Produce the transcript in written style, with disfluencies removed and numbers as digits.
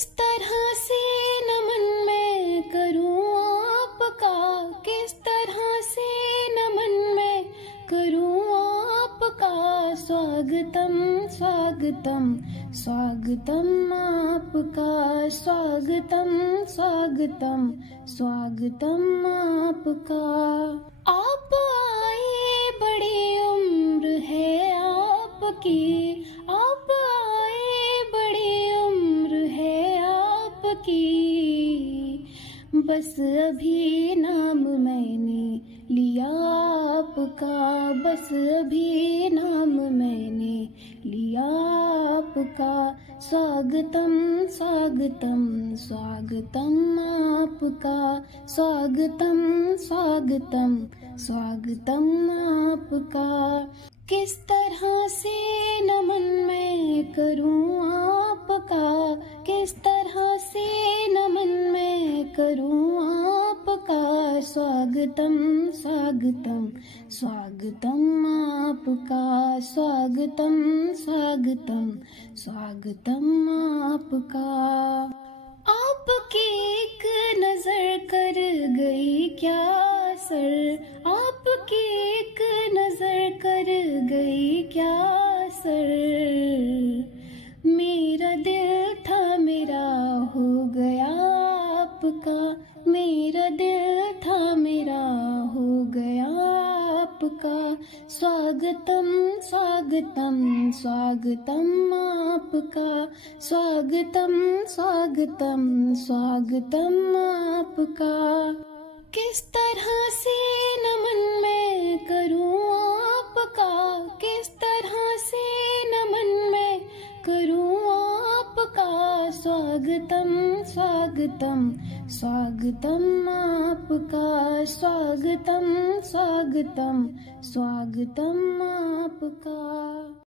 किस तरह से नमन मैं करूं आपका, किस तरह से नमन मैं करूं आपका। स्वागतम स्वागतम स्वागतम आपका, स्वागतम स्वागतम स्वागतम आपका। आप आए बड़ी उम्र है आपकी, आप आए बड़ी उम्र है आपकी। बस अभी नाम मैंने लिया आपका, बस अभी नाम मैंने लिया आपका। स्वागतम स्वागतम स्वागतम आपका, स्वागतम स्वागतम स्वागतम आपका। किस तरह से नमन मैं करूं आपका, किस तरह से नमन मैं करूं आपका। स्वागतम स्वागतम स्वागतम आपका, स्वागतम स्वागतम स्वागतम आपका। आपकी एक नजर कर गई क्या असर, आपकी एक नजर कर गई क्या असर। मेरा दिल था मेरा हो गया आपका, मेरा दिल था मेरा हो गया आपका। स्वागतम स्वागतम स्वागतम आपका, स्वागतम स्वागतम स्वागतम आपका। किस तरह से नमन मैं करूं आपका, किस तरह से नमन मैं करूं आपका। स्वागतम स्वागतम स्वागतम आपका, स्वागतम स्वागतम स्वागतम आपका।